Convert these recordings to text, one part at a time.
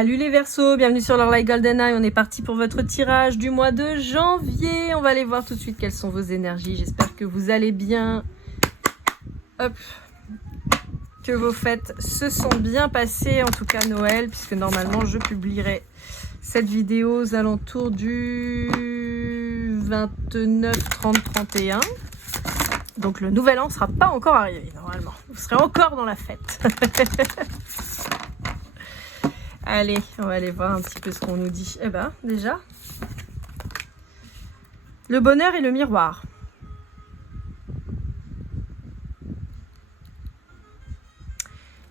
Salut les Verseaux, bienvenue sur leur Light Golden Eye. On est parti pour votre tirage du mois de janvier. On va aller voir tout de suite quelles sont vos énergies. J'espère que vous allez bien. Hop. Que vos fêtes se sont bien passées, en tout cas Noël, puisque normalement je publierai cette vidéo aux alentours du 29, 30, 31. Donc le nouvel an ne sera pas encore arrivé normalement. Vous serez encore dans la fête. Allez, on va aller voir un petit peu ce qu'on nous dit. Eh ben, déjà, le bonheur et le miroir.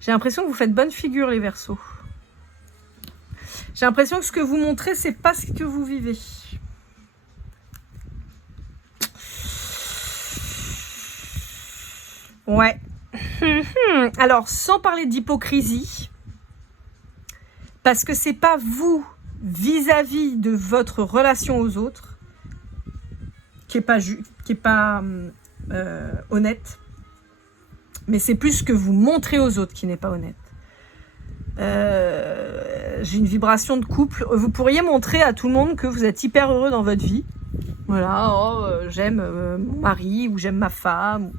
J'ai l'impression que vous faites bonne figure, les Verseaux. J'ai l'impression que ce que vous montrez, c'est pas ce que vous vivez. Ouais. Alors, sans parler d'hypocrisie, parce que c'est pas vous vis-à-vis de votre relation aux autres qui est pas honnête, mais c'est plus ce que vous montrez aux autres qui n'est pas honnête. J'ai une vibration de couple. Vous pourriez montrer à tout le monde que vous êtes hyper heureux dans votre vie. Voilà, j'aime mon mari ou j'aime ma femme, ou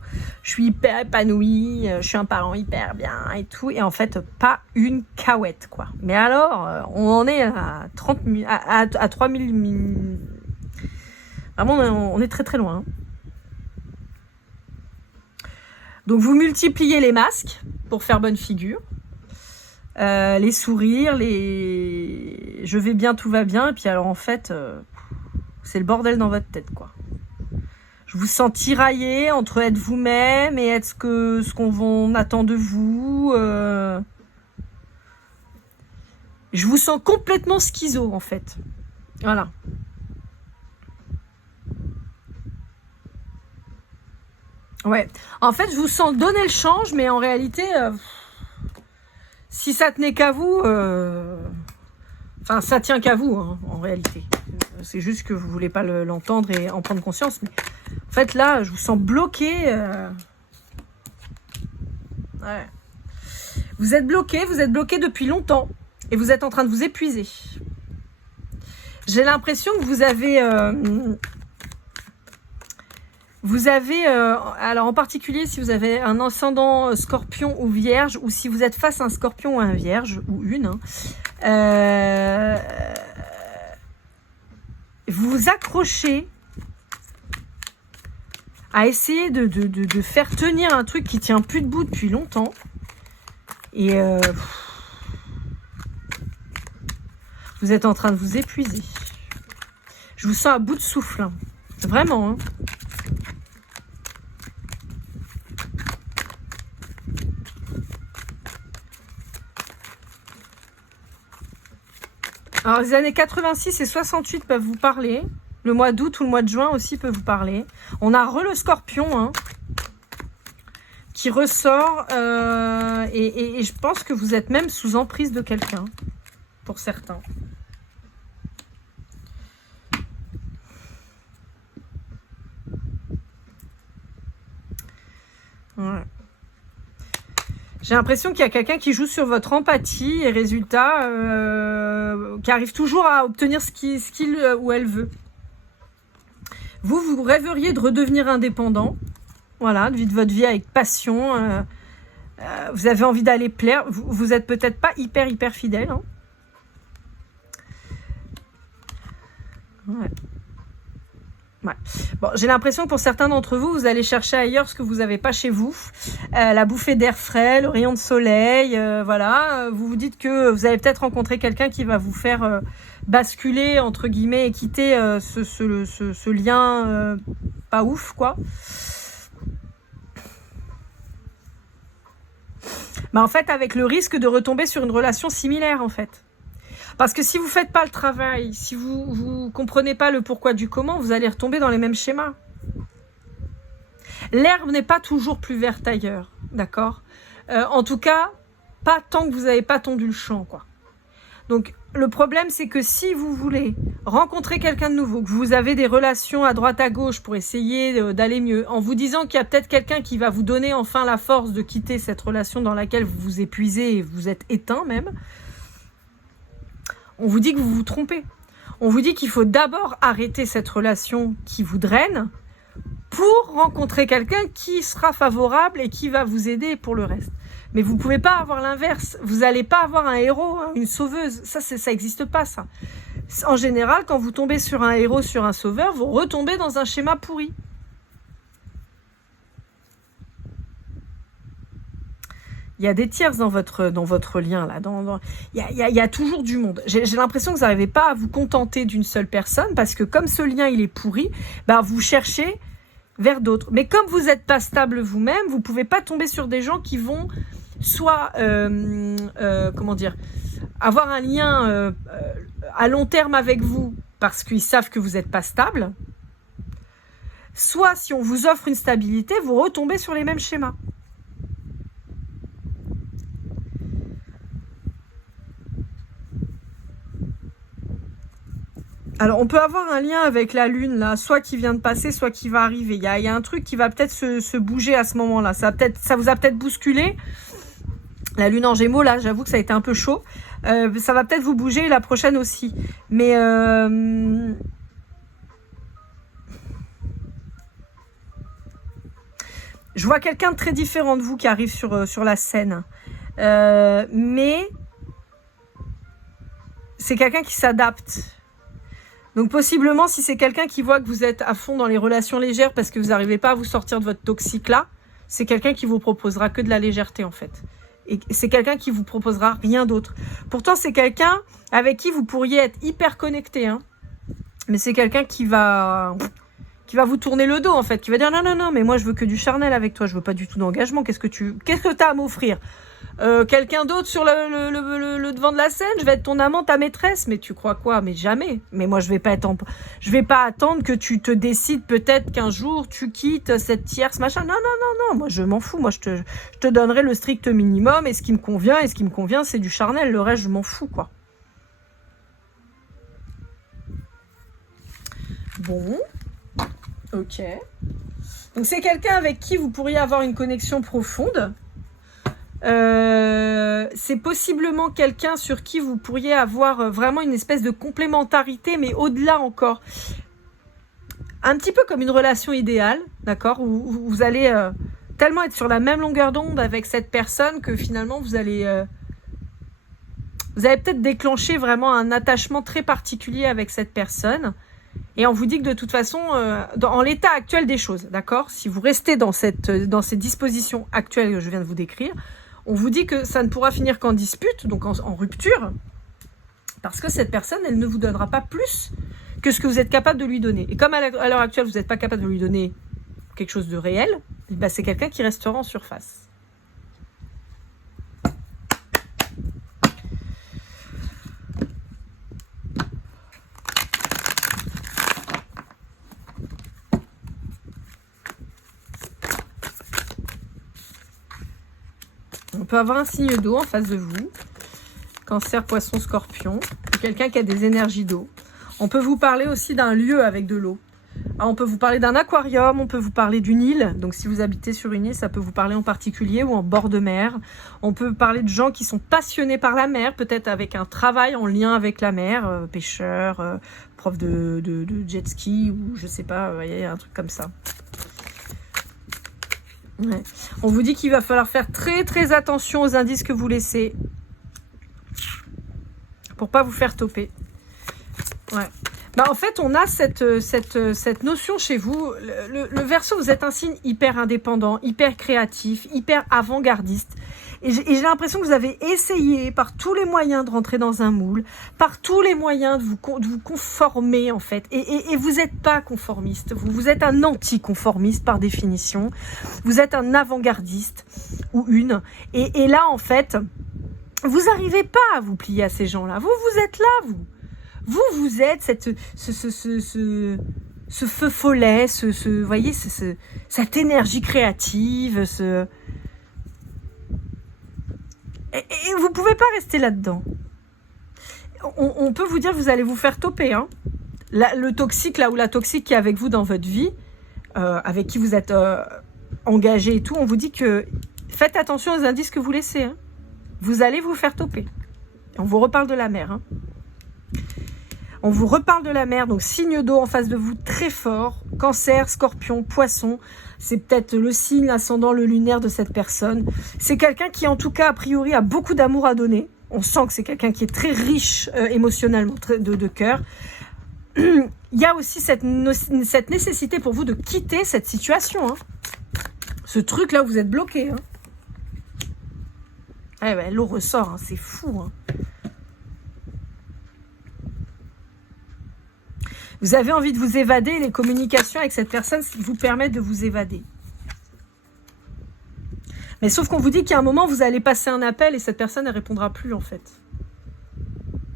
je suis hyper épanouie, je suis un parent hyper bien et tout. Et en fait, pas une cahuète, quoi. Mais alors, on en est à 30 000, à 3000. Vraiment, on est très très loin. Donc, vous multipliez les masques pour faire bonne figure. Les sourires, les je vais bien, tout va bien. Et puis alors, en fait... c'est le bordel dans votre tête, quoi. Je vous sens tiraillé entre être vous-même et être ce qu'on attend de vous. Je vous sens complètement schizo, en fait. Voilà. Ouais. En fait, je vous sens donner le change, mais en réalité, si ça tenait qu'à vous... Enfin, ça tient qu'à vous, hein, en réalité. C'est juste que vous voulez pas l'entendre et en prendre conscience. Mais en fait, là, je vous sens bloqué. Ouais. Vous êtes bloqué depuis longtemps. Et vous êtes en train de vous épuiser. J'ai l'impression que vous avez... alors en particulier, si vous avez un ascendant scorpion ou vierge, ou si vous êtes face à un scorpion ou un vierge, ou une... Hein, vous vous accrochez à essayer de faire tenir un truc qui tient plus debout depuis longtemps. Et vous êtes en train de vous épuiser. Je vous sens à bout de souffle. Hein. Vraiment. Hein. Alors, les années 86 et 68 peuvent vous parler. Le mois d'août ou le mois de juin aussi peut vous parler. On a le scorpion hein, qui ressort. Et je pense que vous êtes même sous emprise de quelqu'un. Pour certains. Ouais. J'ai l'impression qu'il y a quelqu'un qui joue sur votre empathie et résultat, qui arrive toujours à obtenir ce qu'il ou elle veut. Vous rêveriez de redevenir indépendant, voilà, de vivre votre vie avec passion. Vous avez envie d'aller plaire. Vous êtes peut-être pas hyper fidèle. Hein. Ouais. Ouais. Bon, j'ai l'impression que pour certains d'entre vous, vous allez chercher ailleurs ce que vous n'avez pas chez vous. La bouffée d'air frais, le rayon de soleil, voilà. Vous vous dites que vous allez peut-être rencontrer quelqu'un qui va vous faire basculer, entre guillemets, et quitter ce lien pas ouf, quoi. Mais en fait, avec le risque de retomber sur une relation similaire, en fait. Parce que si vous ne faites pas le travail, si vous ne comprenez pas le pourquoi du comment, vous allez retomber dans les mêmes schémas. L'herbe n'est pas toujours plus verte ailleurs, d'accord ? En tout cas, pas tant que vous n'avez pas tondu le champ, quoi. Donc, le problème, c'est que si vous voulez rencontrer quelqu'un de nouveau, que vous avez des relations à droite à gauche pour essayer d'aller mieux, en vous disant qu'il y a peut-être quelqu'un qui va vous donner enfin la force de quitter cette relation dans laquelle vous vous épuisez et vous êtes éteint même, On vous dit que vous vous trompez. On vous dit qu'il faut d'abord arrêter cette relation qui vous draine pour rencontrer quelqu'un qui sera favorable et qui va vous aider pour le reste. Mais vous ne pouvez pas avoir l'inverse. Vous n'allez pas avoir un héros, hein, une sauveuse. Ça n'existe pas, ça. En général, quand vous tombez sur un héros, sur un sauveur, vous retombez dans un schéma pourri. Il y a des tiers dans votre lien, là. Il y a toujours du monde. J'ai l'impression que vous n'arrivez pas à vous contenter d'une seule personne parce que comme ce lien, il est pourri, bah, vous cherchez vers d'autres. Mais comme vous n'êtes pas stable vous-même, vous ne pouvez pas tomber sur des gens qui vont soit, avoir un lien à long terme avec vous parce qu'ils savent que vous n'êtes pas stable, soit si on vous offre une stabilité, vous retombez sur les mêmes schémas. Alors, on peut avoir un lien avec la Lune, là, soit qui vient de passer, soit qui va arriver. Il y a un truc qui va peut-être se bouger à ce moment-là. Ça vous a peut-être bousculé. La Lune en Gémeaux, là, j'avoue que ça a été un peu chaud. Ça va peut-être vous bouger, la prochaine aussi. Mais je vois quelqu'un de très différent de vous qui arrive sur la scène. Mais c'est quelqu'un qui s'adapte. Donc possiblement, si c'est quelqu'un qui voit que vous êtes à fond dans les relations légères parce que vous n'arrivez pas à vous sortir de votre toxique là, c'est quelqu'un qui vous proposera que de la légèreté en fait. Et c'est quelqu'un qui vous proposera rien d'autre. Pourtant, c'est quelqu'un avec qui vous pourriez être hyper connecté, hein. Mais c'est quelqu'un qui va vous tourner le dos en fait, qui va dire non, mais moi je veux que du charnel avec toi, je veux pas du tout d'engagement. Qu'est-ce que t'as à m'offrir? Quelqu'un d'autre sur le devant de la scène, je vais être ton amant, ta maîtresse, mais tu crois quoi? Mais jamais. Mais moi je vais pas attendre que tu te décides peut-être qu'un jour tu quittes cette tierce machin. Non, moi je m'en fous. Moi je te donnerai le strict minimum et ce qui me convient, c'est du charnel. Le reste je m'en fous quoi. Bon, ok. Donc c'est quelqu'un avec qui vous pourriez avoir une connexion profonde. C'est possiblement quelqu'un sur qui vous pourriez avoir vraiment une espèce de complémentarité, mais au-delà encore. Un petit peu comme une relation idéale, d'accord, où vous allez tellement être sur la même longueur d'onde avec cette personne que finalement vous allez peut-être déclencher vraiment un attachement très particulier avec cette personne. Et on vous dit que de toute façon, en l'état actuel des choses, d'accord, si vous restez dans ces dispositions actuelles que je viens de vous décrire, on vous dit que ça ne pourra finir qu'en dispute, donc en rupture, parce que cette personne, elle ne vous donnera pas plus que ce que vous êtes capable de lui donner. Et comme à l'heure actuelle, vous n'êtes pas capable de lui donner quelque chose de réel, ben c'est quelqu'un qui restera en surface. On peut avoir un signe d'eau en face de vous. Cancer, poisson, scorpion. Quelqu'un qui a des énergies d'eau. On peut vous parler aussi d'un lieu avec de l'eau. On peut vous parler d'un aquarium, on peut vous parler d'une île. Donc si vous habitez sur une île, ça peut vous parler en particulier ou en bord de mer. On peut parler de gens qui sont passionnés par la mer, peut-être avec un travail en lien avec la mer, pêcheur, prof de jet ski ou je sais pas, un truc comme ça. Ouais. On vous dit qu'il va falloir faire très très attention aux indices que vous laissez pour pas vous faire toper. Ouais. Bah en fait, on a cette notion chez vous. Le Verseau, vous êtes un signe hyper indépendant, hyper créatif, hyper avant-gardiste. Et j'ai l'impression que vous avez essayé par tous les moyens de rentrer dans un moule, par tous les moyens de vous conformer en fait. Et vous n'êtes pas conformiste. Vous êtes un anticonformiste par définition. Vous êtes un avant-gardiste ou une. Et là en fait, vous n'arrivez pas à vous plier à ces gens-là. Vous êtes là, vous. Vous êtes ce feu follet, voyez, cette énergie créative, et vous pouvez pas rester là-dedans. On peut vous dire que vous allez vous faire toper, hein. Le toxique, là, ou la toxique qui est avec vous dans votre vie, avec qui vous êtes engagé et tout, on vous dit que faites attention aux indices que vous laissez, hein. Vous allez vous faire toper. On vous reparle de la mer, hein. On vous reparle de la mer, donc signe d'eau en face de vous très fort. Cancer, Scorpion, Poisson. C'est peut-être le signe, l'ascendant, le lunaire de cette personne. C'est quelqu'un qui, en tout cas, a priori, a beaucoup d'amour à donner. On sent que c'est quelqu'un qui est très riche émotionnellement, de cœur. Il y a aussi cette nécessité pour vous de quitter cette situation. Hein. Ce truc-là où vous êtes bloqué. Hein. Eh ben, l'eau ressort, hein, c'est fou. Hein. Vous avez envie de vous évader, les communications avec cette personne vous permettent de vous évader. Mais sauf qu'on vous dit qu'à un moment, vous allez passer un appel et cette personne ne répondra plus en fait.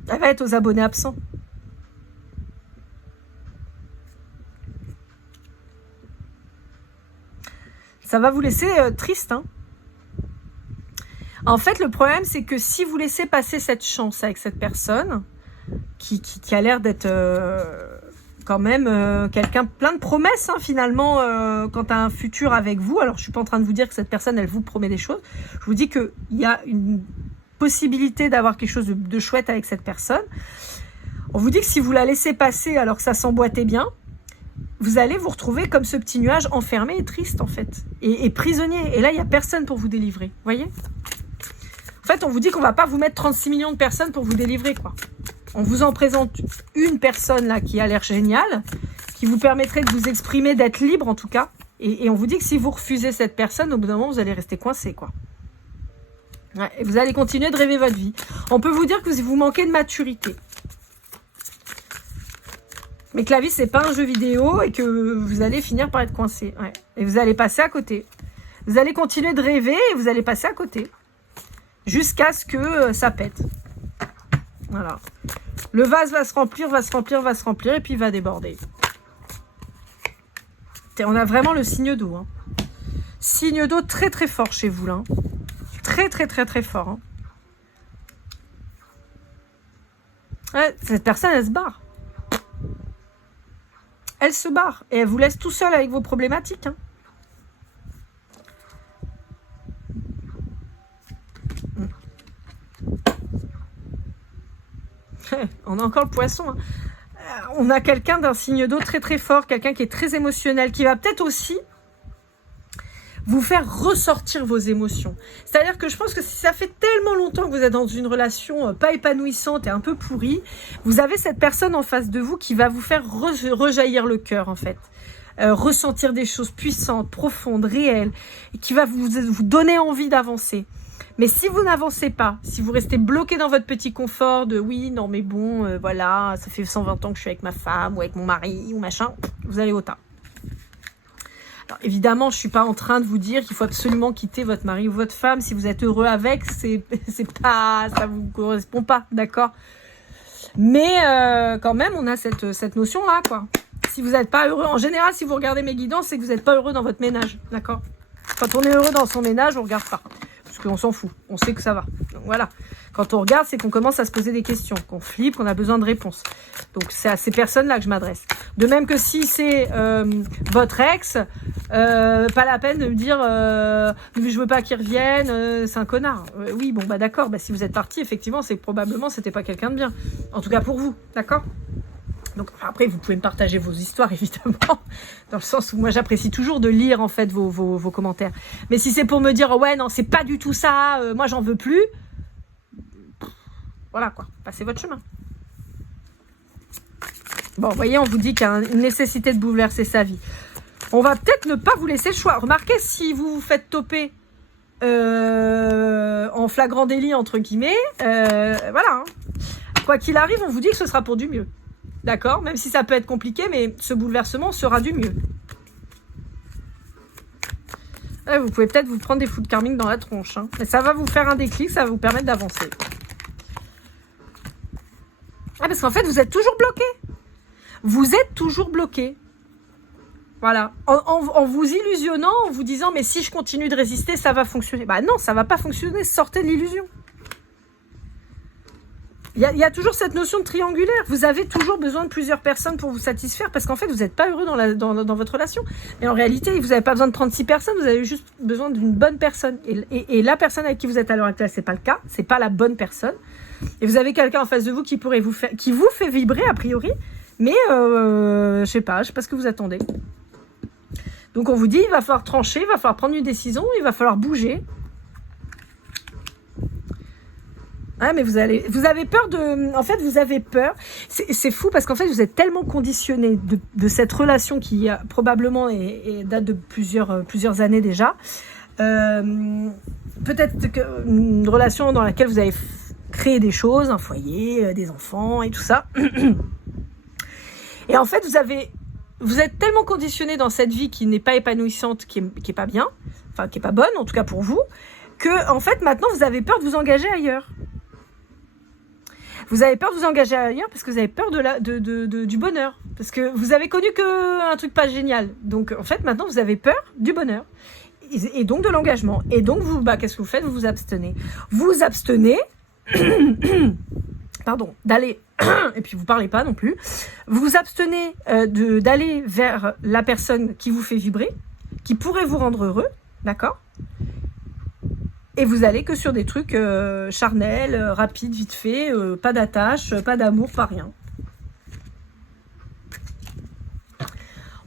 Elle va être aux abonnés absents. Ça va vous laisser triste. Hein. En fait, le problème, c'est que si vous laissez passer cette chance avec cette personne, qui a l'air d'être quand même quelqu'un plein de promesses, hein, finalement, quant à un futur avec vous. Alors, je ne suis pas en train de vous dire que cette personne, elle vous promet des choses. Je vous dis qu'il y a une possibilité d'avoir quelque chose de chouette avec cette personne. On vous dit que si vous la laissez passer alors que ça s'emboîtait bien, vous allez vous retrouver comme ce petit nuage enfermé et triste, en fait, et prisonnier. Et là, il n'y a personne pour vous délivrer, vous voyez ? En fait, on vous dit qu'on ne va pas vous mettre 36 millions de personnes pour vous délivrer, quoi. On vous en présente une personne, là, qui a l'air géniale, qui vous permettrait de vous exprimer, d'être libre, en tout cas. Et on vous dit que si vous refusez cette personne, au bout d'un moment, vous allez rester coincé, quoi. Ouais, et vous allez continuer de rêver votre vie. On peut vous dire que vous manquez de maturité. Mais que la vie, c'est pas un jeu vidéo et que vous allez finir par être coincé. Ouais. Et vous allez passer à côté. Vous allez continuer de rêver et vous allez passer à côté. Jusqu'à ce que ça pète. Voilà. Le vase va se remplir, et puis il va déborder. On a vraiment le signe d'eau. Hein. Signe d'eau très très fort chez vous là. Très très très très fort. Hein. Ouais, cette personne, elle se barre. Elle se barre et elle vous laisse tout seul avec vos problématiques. Hein. On a encore le poisson. Hein. On a quelqu'un d'un signe d'eau très très fort, quelqu'un qui est très émotionnel, qui va peut-être aussi vous faire ressortir vos émotions. C'est-à-dire que je pense que si ça fait tellement longtemps que vous êtes dans une relation pas épanouissante et un peu pourrie, vous avez cette personne en face de vous qui va vous faire rejaillir le cœur en fait. Ressentir des choses puissantes, profondes, réelles, et qui va vous donner envie d'avancer. Mais si vous n'avancez pas, si vous restez bloqué dans votre petit confort de oui, non mais bon, voilà, ça fait 120 ans que je suis avec ma femme ou avec mon mari ou machin, vous allez au tas. Alors, évidemment, je ne suis pas en train de vous dire qu'il faut absolument quitter votre mari ou votre femme. Si vous êtes heureux avec, c'est pas, ça vous correspond pas, d'accord ? Mais quand même, on a cette notion-là, quoi. Si vous n'êtes pas heureux, en général, si vous regardez mes guidances, c'est que vous n'êtes pas heureux dans votre ménage, d'accord ? Quand on est heureux dans son ménage, on ne regarde pas. Parce qu'on s'en fout, on sait que ça va. Donc voilà. Quand on regarde, c'est qu'on commence à se poser des questions, qu'on flippe, qu'on a besoin de réponses. Donc c'est à ces personnes-là que je m'adresse. De même que si c'est votre ex, pas la peine de me dire je veux pas qu'il revienne, c'est un connard. Oui, bon bah d'accord, bah, si vous êtes parti, effectivement, c'est que probablement c'était pas quelqu'un de bien. En tout cas pour vous, d'accord ? Donc après, vous pouvez me partager vos histoires, évidemment, dans le sens où moi j'apprécie toujours de lire en fait vos commentaires. Mais si c'est pour me dire ouais non, c'est pas du tout ça, moi j'en veux plus. Voilà quoi, passez votre chemin. Bon, vous voyez, on vous dit qu'il y a une nécessité de bouleverser sa vie. On va peut-être ne pas vous laisser le choix. Remarquez, si vous vous faites toper en flagrant délit, entre guillemets, voilà. Hein. Quoi qu'il arrive, on vous dit que ce sera pour du mieux. D'accord ? Même si ça peut être compliqué, mais ce bouleversement sera du mieux. Ouais, vous pouvez peut-être vous prendre des foudres karmiques dans la tronche. Hein. Mais ça va vous faire un déclic, ça va vous permettre d'avancer. Ah, parce qu'en fait, vous êtes toujours bloqué. Vous êtes toujours bloqué. Voilà. En vous illusionnant, en vous disant, mais si je continue de résister, ça va fonctionner. Bah non, ça va pas fonctionner. Sortez de l'illusion. Il y a toujours cette notion de triangulaire. Vous avez toujours besoin de plusieurs personnes pour vous satisfaire parce qu'en fait, vous n'êtes pas heureux dans votre relation. Et en réalité, vous n'avez pas besoin de 36 personnes, vous avez juste besoin d'une bonne personne. Et la personne avec qui vous êtes à l'heure actuelle, c'est pas le cas, c'est pas la bonne personne. Et vous avez quelqu'un en face de vous qui vous fait vibrer a priori, mais je sais pas ce que vous attendez. Donc on vous dit, il va falloir trancher, il va falloir prendre une décision, il va falloir bouger. Ah, mais vous avez peur de... En fait, vous avez peur. C'est fou parce qu'en fait, vous êtes tellement conditionné de cette relation qui probablement date de plusieurs années déjà. Peut-être une relation dans laquelle vous avez créé des choses, un foyer, des enfants et tout ça. Et en fait, vous êtes tellement conditionné dans cette vie qui n'est pas épanouissante, qui est pas bien, enfin qui est pas bonne en tout cas pour vous, que en fait maintenant vous avez peur de vous engager ailleurs. Vous avez peur de vous engager ailleurs parce que vous avez peur du bonheur. Parce que vous avez connu qu'un truc pas génial. Donc, en fait, maintenant, vous avez peur du bonheur. Et donc de l'engagement. Et donc, qu'est-ce que vous faites? Vous vous abstenez. Vous vous abstenez, pardon, d'aller, et puis vous parlez pas non plus. Vous vous abstenez d'aller vers la personne qui vous fait vibrer, qui pourrait vous rendre heureux, d'accord? Et vous allez que sur des trucs charnels, rapides, vite fait, pas d'attache, pas d'amour, pas rien.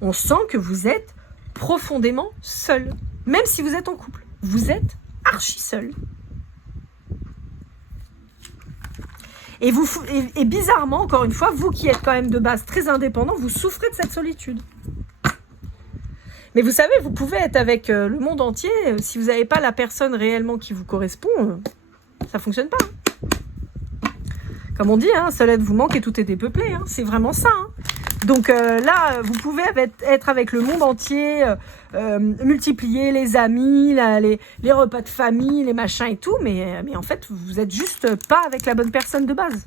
On sent que vous êtes profondément seul. Même si vous êtes en couple. Vous êtes archi seul. Et bizarrement, encore une fois, vous qui êtes quand même de base très indépendant, vous souffrez de cette solitude. Mais vous savez, vous pouvez être avec le monde entier, si vous n'avez pas la personne réellement qui vous correspond, ça ne fonctionne pas. Comme on dit, seul être vous manque et tout est dépeuplé, c'est vraiment ça. Donc là, vous pouvez être avec le monde entier, multiplier les amis, les repas de famille, les machins et tout, mais en fait, vous n'êtes juste pas avec la bonne personne de base.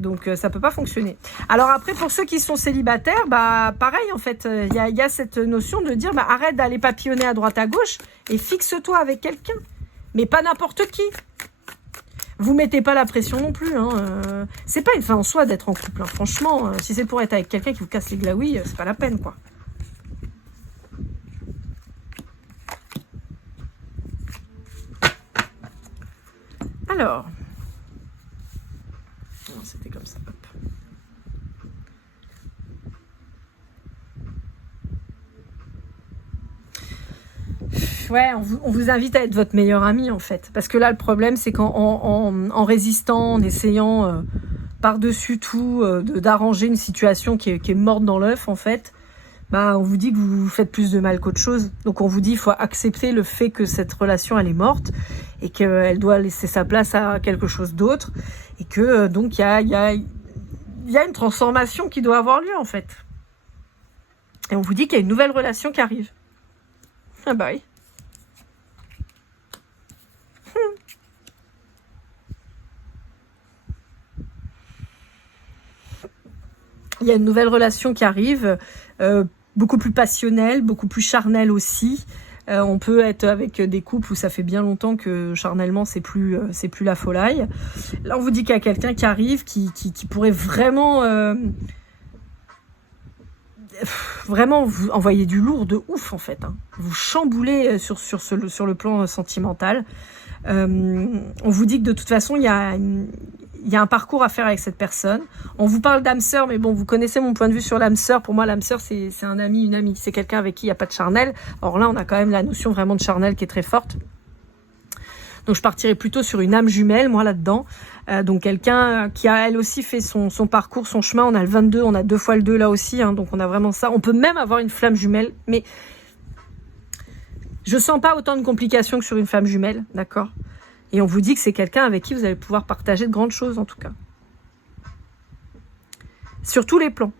Donc ça peut pas fonctionner. Alors après, pour ceux qui sont célibataires, pareil en fait, il y a cette notion de dire arrête d'aller papillonner à droite à gauche et fixe-toi avec quelqu'un, mais pas n'importe qui. Vous mettez pas la pression non plus. C'est pas une fin en soi d'être en couple. Franchement, si c'est pour être avec quelqu'un qui vous casse les glaouilles, c'est pas la peine quoi. Alors. C'était comme ça. Hop. Ouais, on vous invite à être votre meilleur ami en fait. Parce que là, le problème, c'est qu'en résistant, en essayant par-dessus tout d'arranger une situation qui est morte dans l'œuf en fait, on vous dit que vous faites plus de mal qu'autre chose. Donc on vous dit qu'il faut accepter le fait que cette relation elle est morte et qu'elle doit laisser sa place à quelque chose d'autre et que donc il y a une transformation qui doit avoir lieu en fait. Et on vous dit qu'il y a une nouvelle relation qui arrive. Ah bah oui. Il y a une nouvelle relation qui arrive, beaucoup plus passionnelle, beaucoup plus charnelle aussi. On peut être avec des couples où ça fait bien longtemps que charnellement c'est plus la folie. Là on vous dit qu'il y a quelqu'un qui arrive qui pourrait vraiment vraiment vous envoyer du lourd de ouf en fait. Vous chambouler sur le plan sentimental. On vous dit que de toute façon il y a un parcours à faire avec cette personne. On vous parle d'âme sœur, mais bon, vous connaissez mon point de vue sur l'âme sœur. Pour moi, l'âme sœur, c'est un ami, une amie. C'est quelqu'un avec qui il n'y a pas de charnel. Or là, on a quand même la notion vraiment de charnel qui est très forte. Donc, je partirais plutôt sur une âme jumelle, moi, là-dedans. Donc, quelqu'un qui a, elle aussi, fait son parcours, son chemin. On a le 22, on a 2 fois le 2 là aussi. Donc, on a vraiment ça. On peut même avoir une flamme jumelle. Mais je sens pas autant de complications que sur une femme jumelle, d'accord ? Et on vous dit que c'est quelqu'un avec qui vous allez pouvoir partager de grandes choses, en tout cas. Sur tous les plans.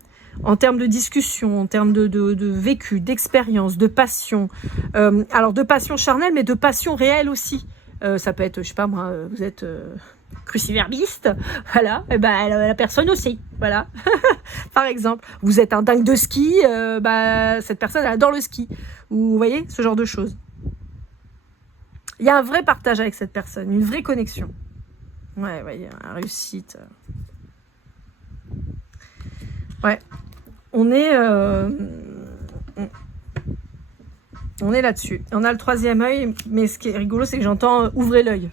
En termes de discussion, en termes de vécu, d'expérience, de passion. Alors, de passion charnelle, mais de passion réelle aussi. Ça peut être, je sais pas moi, vous êtes cruciverbiste, voilà. Et la personne aussi, voilà. Par exemple, vous êtes un dingue de ski, cette personne, elle adore le ski. Ou, vous voyez, ce genre de choses. Il y a un vrai partage avec cette personne, une vraie connexion. Ouais, il y a la réussite. Ouais. On est là-dessus. On a le troisième œil, mais ce qui est rigolo, c'est que j'entends ouvrez l'œil.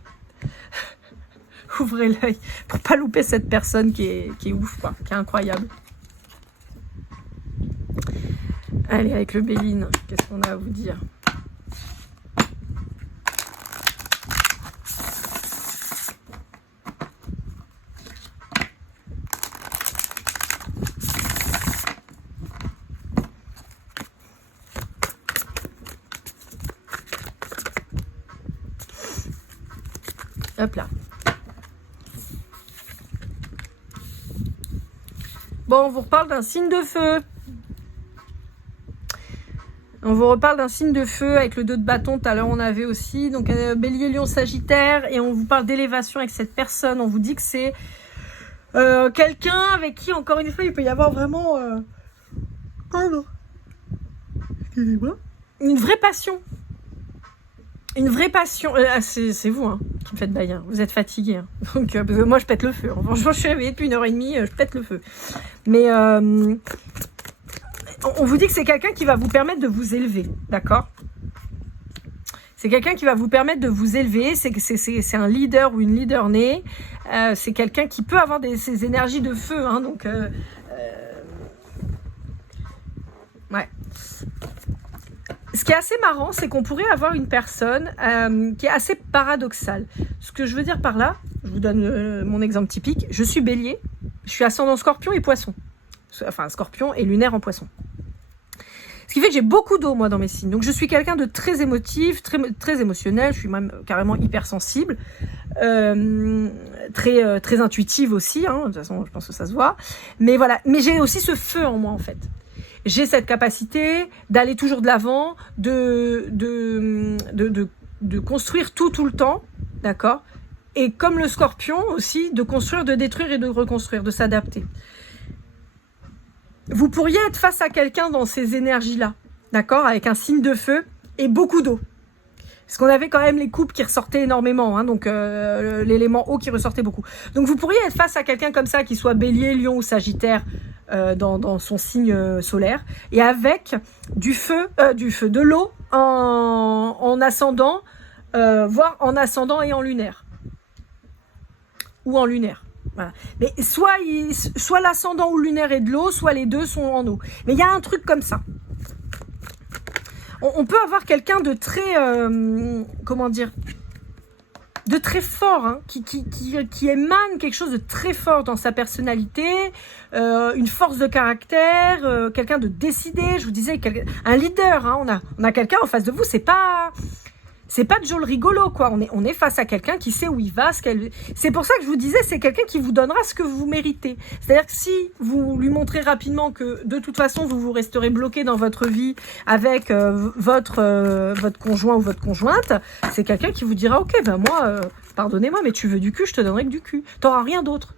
Ouvrez l'œil pour pas louper cette personne qui est ouf, quoi, qui est incroyable. Allez, avec le Béline, qu'est-ce qu'on a à vous dire? Hop là. Bon, on vous reparle d'un signe de feu. On vous reparle d'un signe de feu avec le 2 de bâton. Tout à l'heure, on avait aussi. Donc, Bélier, Lion, Sagittaire. Et on vous parle d'élévation avec cette personne. On vous dit que c'est quelqu'un avec qui, encore une fois, il peut y avoir vraiment... Pardon. Excusez-moi. Une vraie passion. Une vraie passion. C'est vous hein, qui me faites bailler. Hein. Vous êtes fatigué. Hein. Donc, parce que moi, je pète le feu. Franchement, je suis réveillée depuis 1h30. Je pète le feu. Mais on vous dit que c'est quelqu'un qui va vous permettre de vous élever. D'accord ? C'est quelqu'un qui va vous permettre de vous élever. C'est un leader ou une leader née. C'est quelqu'un qui peut avoir ces énergies de feu. Hein, donc, ouais. Ce qui est assez marrant, c'est qu'on pourrait avoir une personne qui est assez paradoxale. Ce que je veux dire par là, je vous donne mon exemple typique. Je suis bélier, je suis ascendant scorpion et poisson. Enfin, scorpion et lunaire en poisson. Ce qui fait que j'ai beaucoup d'eau, moi, dans mes signes. Donc, je suis quelqu'un de très émotif, très émotionnel. Je suis même carrément hypersensible. Très intuitive aussi. Hein. De toute façon, je pense que ça se voit. Mais voilà. Mais j'ai aussi ce feu en moi, en fait. J'ai cette capacité d'aller toujours de l'avant, de construire tout le temps, d'accord ? Et comme le scorpion aussi, de construire, de détruire et de reconstruire, de s'adapter. Vous pourriez être face à quelqu'un dans ces énergies-là, d'accord ? Avec un signe de feu et beaucoup d'eau. Parce qu'on avait quand même les coupes qui ressortaient énormément, hein, donc l'élément eau qui ressortait beaucoup. Donc vous pourriez être face à quelqu'un comme ça, qui soit bélier, lion ou sagittaire, dans son signe solaire, et avec du feu, de l'eau en ascendant, voire en ascendant et en lunaire. Ou en lunaire. Voilà. Mais soit l'ascendant ou le lunaire est de l'eau, soit les deux sont en eau. Mais il y a un truc comme ça. On peut avoir quelqu'un de très... comment dire ? De très fort, hein, qui émane quelque chose de très fort dans sa personnalité, une force de caractère, quelqu'un de décidé, je vous disais, un leader, hein, on a quelqu'un en face de vous, c'est pas Joe le rigolo, quoi, on est face à quelqu'un qui sait où il va, c'est pour ça que je vous disais, c'est quelqu'un qui vous donnera ce que vous méritez, c'est-à-dire que si vous lui montrez rapidement que de toute façon vous resterez bloqué dans votre vie avec votre conjoint ou votre conjointe, c'est quelqu'un qui vous dira ok, ben moi, pardonnez-moi, mais tu veux du cul, je te donnerai que du cul, t'auras rien d'autre.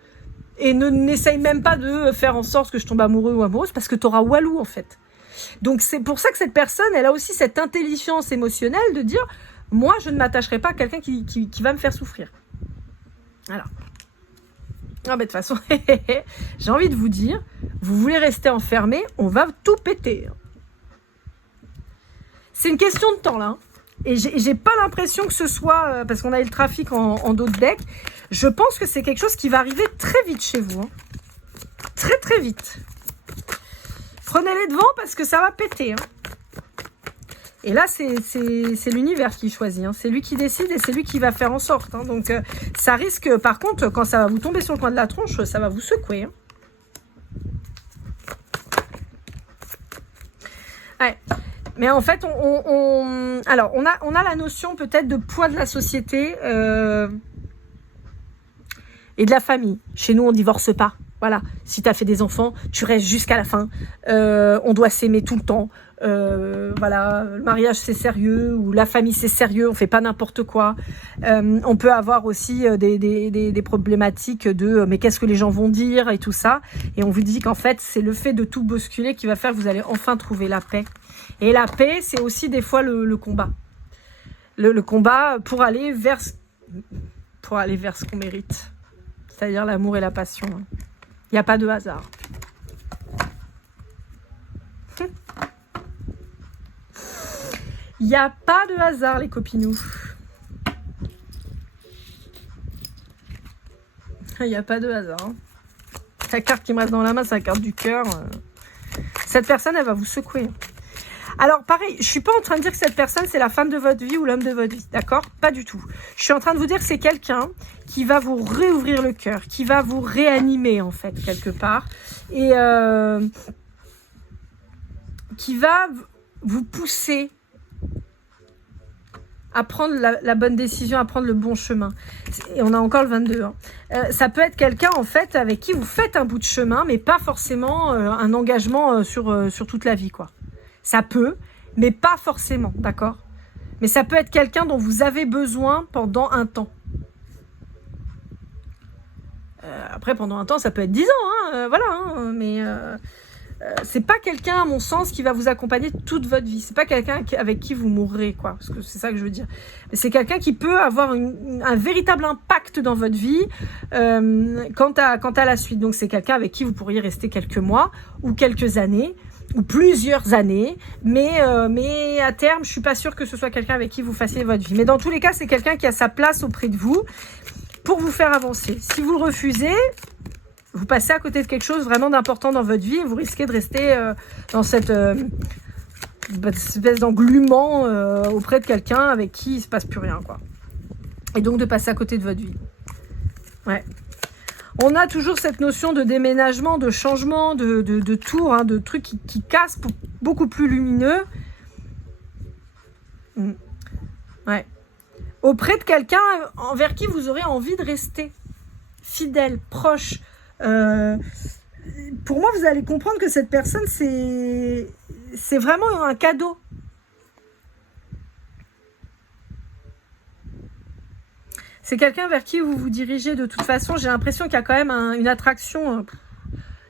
Et n'essaye même pas de faire en sorte que je tombe amoureux ou amoureuse, parce que t'auras walou en fait. Donc c'est pour ça que cette personne, elle a aussi cette intelligence émotionnelle de dire moi, je ne m'attacherai pas à quelqu'un qui va me faire souffrir. Alors. Ah, mais de toute façon, j'ai envie de vous dire, vous voulez rester enfermé, on va tout péter. C'est une question de temps, là. Hein. Et j'ai pas l'impression que ce soit, parce qu'on a eu le trafic en dos de deck, je pense que c'est quelque chose qui va arriver très vite chez vous. Hein. Très, très vite. Prenez-les devant parce que ça va péter. Hein. Et là, c'est l'univers qui choisit. Hein. C'est lui qui décide et c'est lui qui va faire en sorte. Hein. Donc, ça risque, par contre, quand ça va vous tomber sur le coin de la tronche, ça va vous secouer. Hein. Ouais. Mais en fait, alors, on a la notion peut-être de poids de la société et de la famille. Chez nous, on divorce pas. Voilà. Si tu as fait des enfants, tu restes jusqu'à la fin. On doit s'aimer tout le temps. Voilà, le mariage c'est sérieux ou la famille c'est sérieux, on fait pas n'importe quoi. On peut avoir aussi des problématiques de mais qu'est-ce que les gens vont dire et tout ça. Et on vous dit qu'en fait c'est le fait de tout bousculer qui va faire que vous allez enfin trouver la paix. Et la paix c'est aussi des fois le combat. Le combat pour aller vers ce qu'on mérite. c'est-à-dire l'amour et la passion. Il n'y a pas de hasard. Il n'y a pas de hasard, les copinous. Il n'y a pas de hasard. La carte qui me reste dans la main, c'est la carte du cœur. Cette personne, elle va vous secouer. Alors, pareil, je suis pas en train de dire que cette personne, c'est la femme de votre vie ou l'homme de votre vie, d'accord? Pas du tout. Je suis en train de vous dire que c'est quelqu'un qui va vous réouvrir le cœur, qui va vous réanimer, en fait, quelque part. Et qui va vous pousser à prendre la bonne décision, à prendre le bon chemin. Et on a encore le 22. Hein. Ça peut être quelqu'un, en fait, avec qui vous faites un bout de chemin, mais pas forcément un engagement sur toute la vie, quoi. Ça peut, mais pas forcément, d'accord? Mais ça peut être quelqu'un dont vous avez besoin pendant un temps. Après, pendant un temps, ça peut être 10 ans, hein, voilà. Hein, mais c'est pas quelqu'un, à mon sens, qui va vous accompagner toute votre vie. C'est pas quelqu'un avec qui vous mourrez, quoi. Parce que c'est ça que je veux dire. Mais c'est quelqu'un qui peut avoir un véritable impact dans votre vie quant à la suite. Donc, c'est quelqu'un avec qui vous pourriez rester quelques mois ou quelques années ou plusieurs années, mais à terme, je suis pas sûre que ce soit quelqu'un avec qui vous fassiez votre vie. Mais dans tous les cas, c'est quelqu'un qui a sa place auprès de vous pour vous faire avancer. Si vous le refusez, vous passez à côté de quelque chose vraiment d'important dans votre vie et vous risquez de rester dans cette espèce d'englument auprès de quelqu'un avec qui il se passe plus rien, quoi. Et donc de passer à côté de votre vie. Ouais. On a toujours cette notion de déménagement, de changement, de tour, hein, de trucs qui cassent pour beaucoup plus lumineux. Ouais. Auprès de quelqu'un envers qui vous aurez envie de rester fidèle, proche. Pour moi, vous allez comprendre que cette personne, c'est vraiment un cadeau. C'est quelqu'un vers qui vous vous dirigez de toute façon. J'ai l'impression qu'il y a quand même une attraction.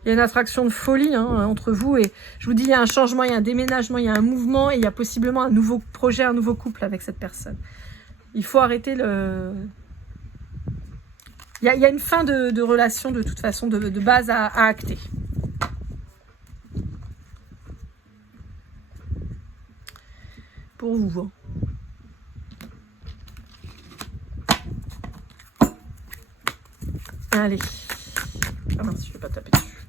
Il y a une attraction de folie entre vous. Et je vous dis, il y a un changement, il y a un déménagement, il y a un mouvement. Et il y a possiblement un nouveau projet, un nouveau couple avec cette personne. Il faut arrêter le... Il y a une fin de relation de toute façon, de base à acter. Pour vous. Hein. Allez. Ah mince, je ne vais pas taper dessus.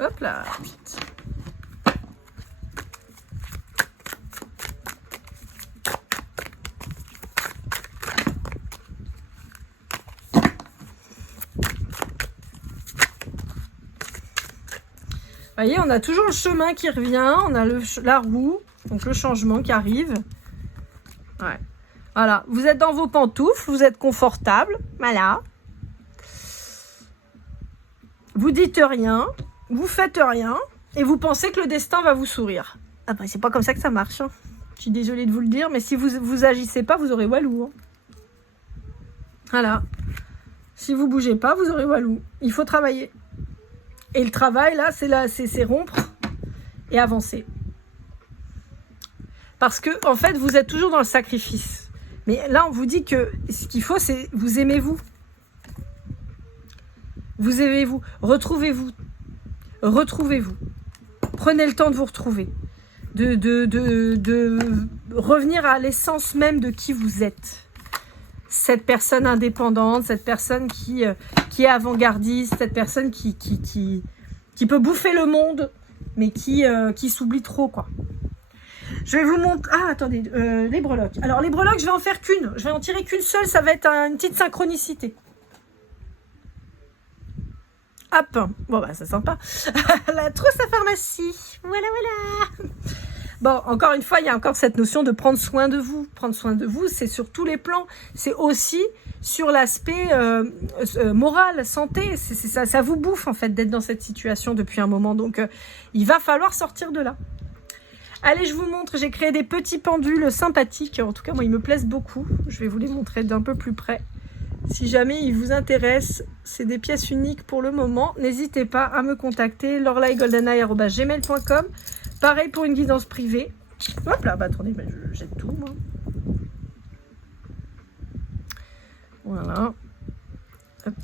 Hop là, vite. Vous voyez, on a toujours le chemin qui revient, on a la roue, donc le changement qui arrive. Ouais. Voilà, vous êtes dans vos pantoufles, vous êtes confortable, voilà. Vous dites rien, vous faites rien, et vous pensez que le destin va vous sourire. Ah bah c'est pas comme ça que ça marche. Hein. Je suis désolée de vous le dire, mais si vous agissez pas, vous aurez Walou. Hein. Voilà. Si vous bougez pas, vous aurez Walou. Il faut travailler. Et le travail, là, c'est rompre et avancer. Parce que, en fait, vous êtes toujours dans le sacrifice. Mais là, on vous dit que ce qu'il faut, c'est vous aimez-vous. Vous aimez-vous. Retrouvez-vous. Retrouvez-vous. Prenez le temps de vous retrouver. De revenir à l'essence même de qui vous êtes. Cette personne indépendante, cette personne qui est avant-gardiste, cette personne qui peut bouffer le monde, mais qui s'oublie trop, quoi. Je vais vous montrer... Ah, attendez, les breloques. Alors, les breloques, je vais en faire qu'une. Je vais en tirer qu'une seule, ça va être une petite synchronicité. Hop. Bon, bah, c'est sympa. La trousse à pharmacie. Voilà, voilà. Bon, encore une fois, il y a encore cette notion de prendre soin de vous. Prendre soin de vous, c'est sur tous les plans. C'est aussi sur l'aspect moral, santé. Ça vous bouffe, en fait, d'être dans cette situation depuis un moment. Donc, il va falloir sortir de là. Allez, je vous montre. J'ai créé des petits pendules sympathiques. En tout cas, moi, ils me plaisent beaucoup. Je vais vous les montrer d'un peu plus près. Si jamais ils vous intéressent, c'est des pièces uniques pour le moment. N'hésitez pas à me contacter. lorlaigoldeneye@gmail.com. Pareil pour une guidance privée. Hop là, bah attendez, je jette tout, moi. Voilà. Hop.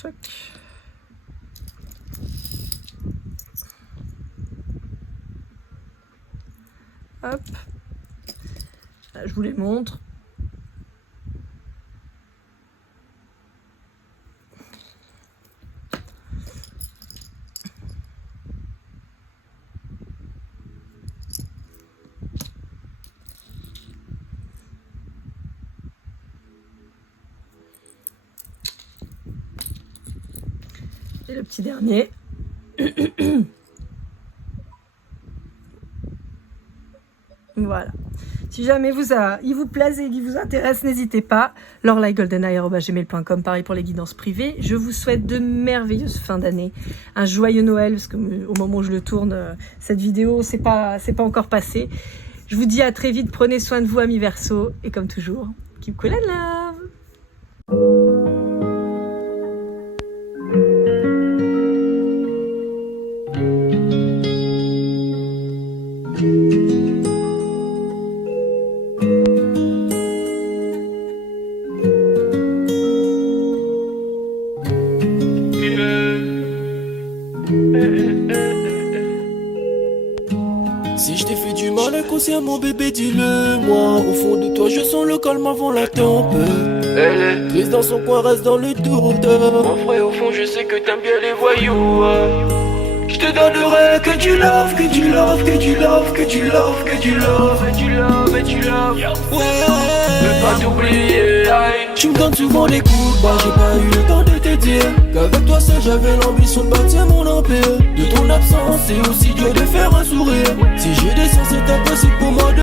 Tac. Hop. Là, je vous les montre. Et le petit dernier. Voilà. Si jamais il vous plaise et qu'il vous intéresse, n'hésitez pas. laurelai@gmail.com, pareil pour les guidances privées. Je vous souhaite de merveilleuses fins d'année, un joyeux Noël, parce que au moment où je le tourne, cette vidéo, c'est pas encore passé. Je vous dis à très vite, prenez soin de vous, amis Verseau, et comme toujours, keep cool and love. Si je t'ai fait du mal inconsciemment bébé dis-le moi. Au fond de toi je sens le calme avant la tempête. Elle est triste dans son coin, reste dans le doute. Mon frère au fond je sais que t'aimes bien les voyous. Je te donnerai que du love, que du love, que du love, que du love, que du love, et du love, et du love. Ouais, veux pas t'oublier. Tu me donnes souvent des coups de barre, j'ai pas eu le temps de te dire qu'avec toi seul j'avais l'ambition de bâtir mon empire. De ton absence c'est aussi dur de faire un sourire. Si j'ai des sens c'est impossible pour moi de